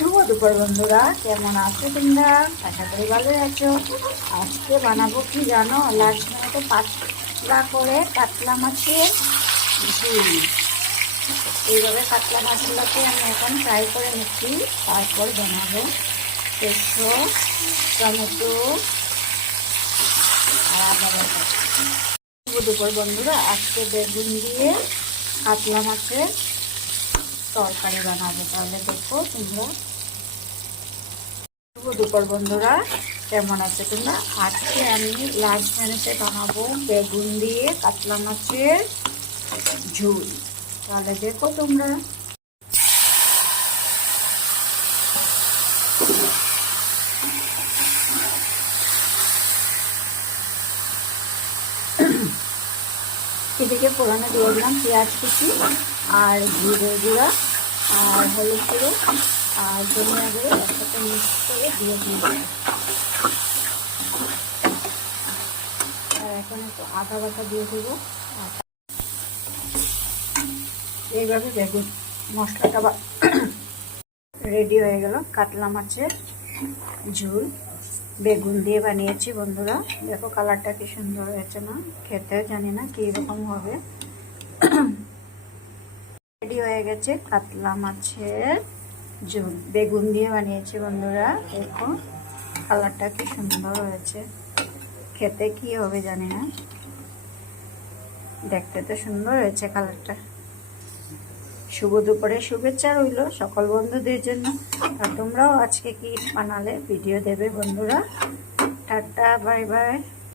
শুভ দুপুর বন্ধুরা, কেমন আছো তোমরা? আশা করি ভালোই আছো। আজকে বানাবো কি জানো, লাস্ট মিনিটে পাতলা করে কাতলা মাছের ঝুল। এইভাবে কাতলা মাছগুলোকে আমি এখন ফ্রাই করে নিচ্ছি, তারপর বানাবো পেস্ট, টমেটো আর আদা বাটা। শুভ দুপুর বন্ধুরা, আজকে বেগুন দিয়ে কাতলা মাছের তরকারি বানাবো। তাহলে দেখো তোমরা। শুভ দুপুর বন্ধুরা, কেমন আছে তোমরা? আজকে আমি লাস্ট মিনিটে বানাবো বেগুন দিয়ে কাতলা মাছের ঝোল। তাহলে দেখো তোমরা। এদিকে ফোড়নে দিয়ে দিলাম পেঁয়াজ কুচি আর জিরে গুঁড়া আর হলুদ গুঁড়ো আর ধনিয়া গুঁড়ো একসাথে মিক্স করে দিয়ে দিলাম। আর এখন একটু আদা বাটা দিয়ে দেবো। এইভাবে বেগুন মশলাটা রেডি হয়ে গেল। কাতলা মাছের ঝোল বেগুন দিয়ে বানিয়েছি বন্ধুরা। দেখো কালারটা কি সুন্দর হয়েছে না? খেতে জানি না কি রকম হবে। রেডি হয়ে গেছে কাতলা মাছের ঝোল, বেগুন দিয়ে বানিয়েছি বন্ধুরা। দেখো কালারটা কি সুন্দর হয়েছে, খেতে কি হবে জানি না, দেখতে তো সুন্দর হয়েছে কালারটা। শুভ দুপুরে শুভেচ্ছা রইল সকল বন্ধুদের জন্য। আর তোমরাও আজকে কি বানালে ভিডিও দেবে বন্ধুরা। Tata, bye bye.